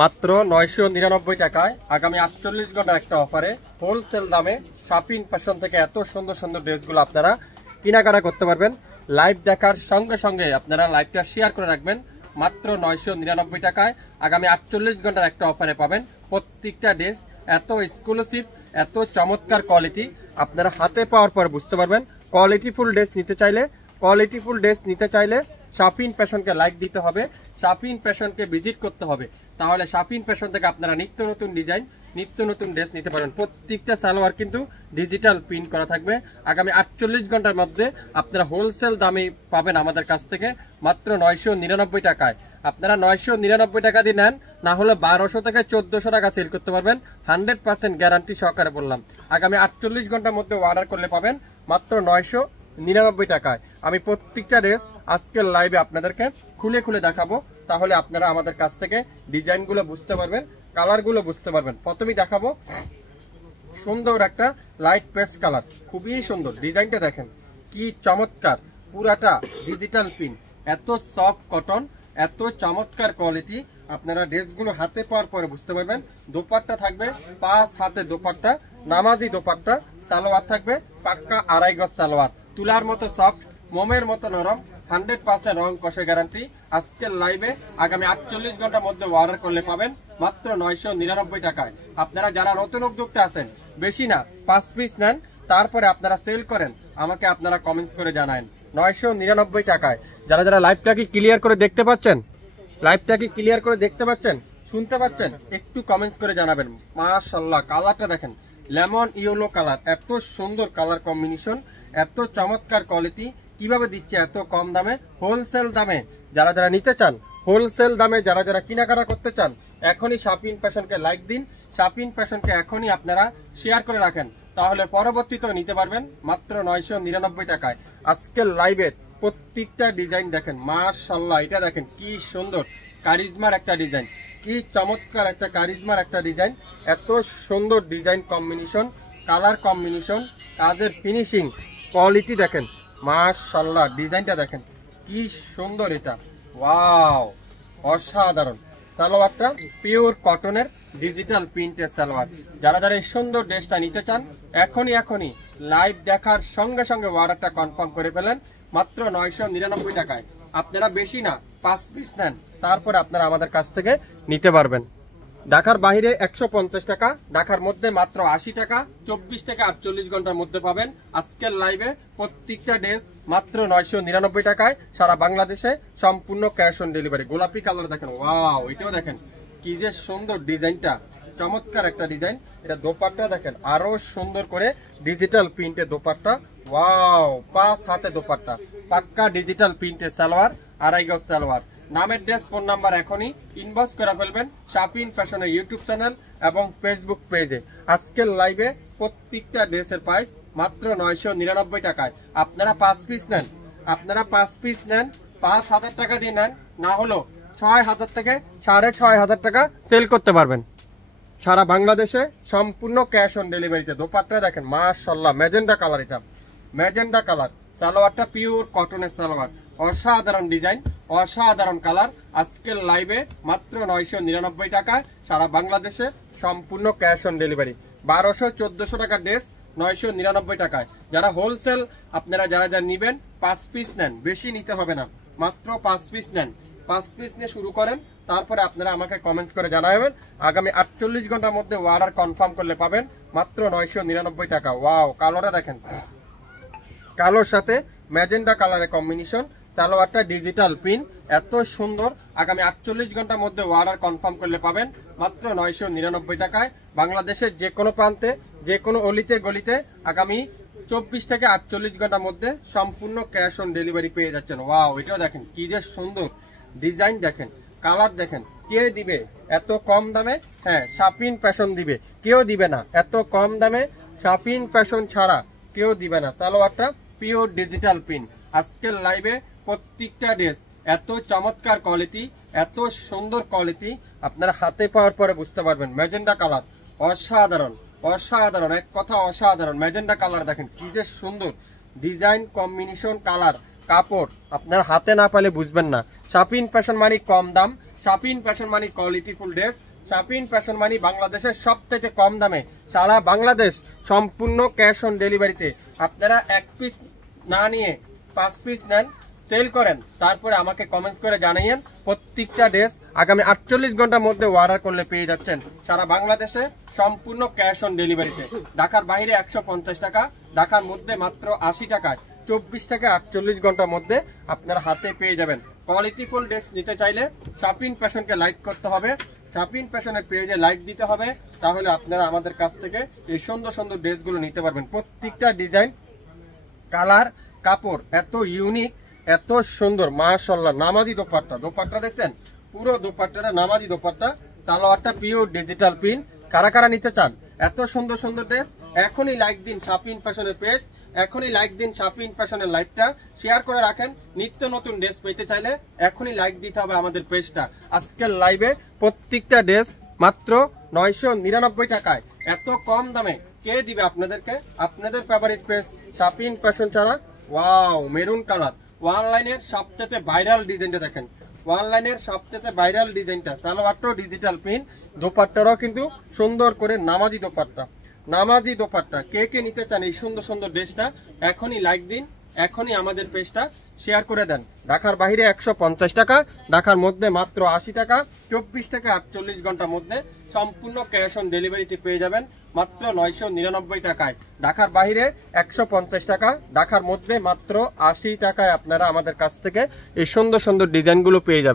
মাত্র 999 টাকায় আগামী 48 ঘন্টার একটা অফারে হোলসেল দামে শাপিন ফ্যাশন থেকে এত সুন্দর সুন্দর ড্রেসগুলো আপনারা কেনাকাটা করতে পারবেন। লাইভ দেখার সঙ্গে সঙ্গে আপনারা লাইভটা শেয়ার করে রাখবেন। মাত্র 999 টাকায় আগামী 48 ঘন্টার একটা অফারে পাবেন প্রত্যেকটা ড্রেস এত এক্সক্লুসিভ, এত চমৎকার কোয়ালিটি। আপনারা হাতে পাওয়ার পর বুঝতে পারবেন কোয়ালিটিফুল ড্রেস নিতে চাইলে শাপিন ফ্যাশনকে লাইক দিতে হবে, শাপিন ফ্যাশনকে ভিজিট করতে হবে। তাহলে শাপিন ফ্যাশন থেকে আপনারা নিত্য নতুন ডিজাইন, নিত্য নতুন ড্রেস নিতে পারবেন। প্রত্যেকটা সালোয়ার কিন্তু ডিজিটাল প্রিন্ট করা থাকবে। আগামী 48 ঘন্টার মধ্যে আপনারা হোলসেল দামে পাবেন আমাদের কাছ থেকে মাত্র 999 টাকায়। আপনারা 999 টাকা দিয়ে নেন, না হলে 1200 থেকে 1400 টাকা সেল করতে পারবেন। 100% গ্যারান্টি সহকারে বললাম। আগামী 48 ঘন্টার মধ্যে অর্ডার করলে পাবেন মাত্র 999 টাকায়। আমি প্রত্যেকটা ড্রেস আজকের লাইভে আপনাদেরকে খুলে খুলে দেখাবো, তাহলে আপনারা আমাদের কাছ থেকে ডিজাইনগুলো বুঝতে পারবেন, কালারগুলো বুঝতে পারবেন। প্রথমেই দেখাবো সুন্দর একটা লাইট পেস্ট কালার, খুবই সুন্দর। ডিজাইনটা দেখেন কি চমৎকার, পুরাটা ডিজিটাল প্রিন্ট, এত সফট কটন, এত চমৎকার কোয়ালিটি। আপনারা ড্রেসগুলো হাতে পাওয়ার পরে বুঝতে পারবেন। দোপাট্টা থাকবে 5 হাতে দোপাট্টা, নামাজি দোপাট্টা। সালোয়ার থাকবে পাক্কা 2.5 গজ সালোয়ার, তুলার মতো সফট, মোমের মতো নরম, 100% রং কষে গ্যারান্টি। আজকের লাইভে আগামী 48 ঘন্টার মধ্যে অর্ডার করলে পাবেন মাত্র 999 টাকায়। আপনারা যারা নতুন উদ্যোক্তা আছেন, বেশি না 5 পিস নেন, তারপরে আপনারা সেল করেন, আমাকে আপনারা কমেন্টস করে জানান। 999 টাকায়। যারা যারা লাইভটা কি ক্লিয়ার করে দেখতে পাচ্ছেন, শুনতে পাচ্ছেন, একটু কমেন্টস করে জানাবেন। মাশাআল্লাহ, কালারটা দেখেন লেমন ইয়েলো কালার, এত সুন্দর কালার কম্বিনেশন, এত চমৎকার কোয়ালিটি। কিভাবে দিচ্ছে এত কম দামে, হোলসেল দামে। যারা যারা নিতে চান, হোলসেল দামে যারা যারা কেনাকাটা করতে চান, এখনই শাপিন ফ্যাশনকে লাইক দিন, শাপিন ফ্যাশনকে এখনই আপনারা শেয়ার করে রাখেন, তাহলে পরবর্তীতেও নিতে পারবেন মাত্র 999 টাকায়। আজকের লাইভের প্রত্যেকটা ডিজাইন দেখেন, মাশাআল্লাহ, এটা দেখেন কি সুন্দর কারিজমার একটা ডিজাইন, কি চমৎকার একটা কারিজমার একটা ডিজাইন। এত সুন্দর ডিজাইন কম্বিনেশন, কালার কম্বিনেশন, কাজের ফিনিশিং, কোয়ালিটি দেখেন, মাশাআল্লাহ। ডিজাইনটা দেখেন কি সুন্দর, এটা ওয়াও, অসাধারণ। সালোয়ারটা পিওর কটনের ডিজিটাল প্রিন্টের সালোয়ার। যারা যারা এই সুন্দর ড্রেসটা নিতে চান, এখনই লাইভ দেখার সঙ্গে সঙ্গে অর্ডারটা কনফার্ম করে ফেলেন মাত্র 999 টাকায়। আপনারা বেশি না 5 পিস নেন, তারপরে আপনারা আমাদের কাছ থেকে নিতে পারবেন। ঢাকার বাইরে 150 টাকা, ঢাকার মধ্যে মাত্র 80 টাকা। 24 থেকে 48 ঘন্টার মধ্যে পাবেন আজকের লাইভে প্রত্যেকটা ড্রেস মাত্র 999 টাকায় সারা বাংলাদেশে, সম্পূর্ণ ক্যাশ অন ডেলিভারি। গোলাপি কালার দেখেন, ওয়াও, এটাও দেখেন কি যে সুন্দর ডিজাইনটা, চমৎকার একটা ডিজাইন। এটা দোপাট্টা দেখেন আরো সুন্দর করে ডিজিটাল প্রিন্টের দোপাট্টা, ওয়াও, 5 হাতে দোপাট্টা, পাক্কা ডিজিটাল প্রিন্টের সালোয়ার, 2.5 গজ সালোয়ার। নামের ড্রেস, ফোন নাম্বার এখনই ইনবক্স করে ফেলবেন শাপিন ফ্যাশনের ইউটিউব চ্যানেল এবং ফেসবুক পেজে। আজকের লাইভে প্রত্যেকটা ড্রেসের প্রাইস মাত্র 999 টাকায়। আপনারা 5 পিস নেন, 5,000 টাকা দিয়ে নেন, না হলো 6,000 থেকে 6,500 টাকা সেল করতে পারবেন সারা বাংলাদেশে, সম্পূর্ণ ক্যাশ অন ডেলিভারিতে। দোপাট্টা দেখেন মাশাআল্লাহ, ম্যাজেন্ডা কালার, এটা ম্যাজেন্ডা কালার। সালোয়ারটা পিওর কটনের সালোয়ার, অসাধারণ ডিজাইন, অসাধারণ কালার। আজকের লাইভে মাত্র 999 টাকায় সারা বাংলাদেশে, সম্পূর্ণ ক্যাশ অন ডেলিভারি। 1200-1400 টাকার ড্রেস 999 টাকায়। যারা হোলসেল, আপনারা যারা যারা নিবেন 5 পিস নেন, বেশি নিতে হবে না, মাত্র 5 পিস নেন। 5 পিস নিয়ে শুরু করেন, তারপরে আপনারা আমাকে কমেন্টস করে জানাবেন। আগামী 48 ঘন্টার মধ্যে অর্ডার কনফার্ম করলে পাবেন মাত্র 999 টাকা। ওয়াও, কালোটা দেখেন, কালোর সাথে ম্যাজেন্ডা কালারের কম্বিনেশন, সালোয়ারটা ডিজিটাল প্রিন্ট, এত সুন্দর। আগামী 48 ঘন্টার মধ্যে অর্ডার কনফার্ম করলে পাবেন মাত্র 999 টাকায়। বাংলাদেশের যে কোনো প্রান্তে, যে কোনো অলিতে গলিতে আগামী 24 থেকে 48 ঘন্টার মধ্যে সম্পূর্ণ ক্যাশ অন ডেলিভারি পেয়ে যাচ্ছেন। ওয়াও, এটাও দেখেন কি যে সুন্দর ডিজাইন, দেখেন কালার দেখেন। কে দিবে এত কম দামে? হ্যাঁ, শাপিন ফ্যাশন দিবে, কেউ দিবে না। এত কম দামে শাপিন ফ্যাশন ছাড়া কেউ দিবে না। সালোয়ারটা পিওর ডিজিটাল প্রিন্ট। আজকের লাইভে প্রত্যেকটা ড্রেস এত চমৎকার কোয়ালিটি, এত সুন্দর কোয়ালিটি, আপনারা হাতে পাওয়ার পরে বুঝতে পারবেন। ম্যাজেন্ডা কালার, অসাধারণ, অসাধারণ, এক কথা অসাধারণ। ম্যাজেন্ডা কালার দেখেন কি যে সুন্দর ডিজাইন কম্বিনেশন, কালার, কাপড় আপনার হাতে না পেলে বুঝবেন না। শাপিন ফ্যাশন মানে কম দাম, শাপিন ফ্যাশন মানি কোয়ালিটিফুল ড্রেস। শাপিন ফ্যাশন মানি বাংলাদেশের সবথেকে কম দামে সারা বাংলাদেশ সম্পূর্ণ ক্যাশ অন ডেলিভারিতে। আপনারা 1 পিস না নিয়ে 5 পিস নেন, সেল করেন, তারপরে আমাকে কমেন্টস করে জানাইয়েন। প্রত্যেকটা ড্রেস আগামী 48 ঘন্টার মধ্যে অর্ডার করলে পেয়ে যাচ্ছেন সারা বাংলাদেশে সম্পূর্ণ ক্যাশ অন ডেলিভারিতে। ঢাকার বাইরে 150 টাকা, ঢাকার মধ্যে মাত্র 80 টাকায় 24 থেকে 48 ঘন্টার মধ্যে আপনার হাতে পেয়ে যাবেন। কোয়ালিটিফুল ড্রেস নিতে চাইলে শাপিন ফ্যাশনকে লাইক করতে হবে, শাপিন ফ্যাশনের পেজে লাইক দিতে হবে, তাহলে আপনারা আমাদের কাছ থেকে এই সুন্দর সুন্দর ড্রেসগুলো নিতে পারবেন। প্রত্যেকটা ডিজাইন, কালার, কাপড় এত ইউনিক, এত সুন্দর, মাশাআল্লাহ। নামাজি দোপাট্টা, দোপাট্টা দেখছেন, পুরো দোপাট্টাটা নামাজি দোপাট্টা, সালোয়ারটা পিওর ডিজিটাল প্রিন্ট। কারা কারা নিতে চান এত সুন্দর সুন্দর ড্রেস, এখনই লাইক দিন শাপিন ফ্যাশনের পেজ, এখনই লাইক দিন শাপিন ফ্যাশনের লাইভটা, শেয়ার করে রাখেন। নিত্য নতুন ড্রেস পেতে চাইলে এখনই লাইক দিতে হবে আমাদের পেজটা। আজকের লাইভে প্রত্যেকটা ড্রেস মাত্র 999 টাকায়, এত কম দামে কে দিবে আপনাদেরকে? আপনাদের ফেভারিট পেজ শাপিন ফ্যাশন ছাড়া। ওয়াও, মেরুন কালার, অনলাইনের সবচেয়ে ভাইরাল ডিজাইনটা দেখেন, অনলাইনের সবচেয়ে ভাইরাল ডিজাইনটা, সালোয়ারটাও ডিজিটাল প্রিন্ট, দোপাট্টাটাও কিন্তু সুন্দর করে নামাজি দোপাট্টা, নামাজি দোপাট্টা। কে কে নিতে চান এই সুন্দর সুন্দর ড্রেসটা, এখনই লাইক দিন, এখনই আমাদের পেজটা শেয়ার করে দেন। ঢাকার বাইরে 150 টাকা, ঢাকার মধ্যে মাত্র 80 টাকা, 24 থেকে 48 ঘন্টার মধ্যে সম্পূর্ণ ক্যাশ অন ডেলিভারিতে পেয়ে যাবেন মাত্র 999 টাকায়। ঢাকার বাইরে 150 টাকা, ঢাকার মধ্যে মাত্র 80 টাকায় আপনারা আমাদের কাছ থেকে এই সুন্দর সুন্দর ডিজাইনগুলো পেয়ে যাবেন।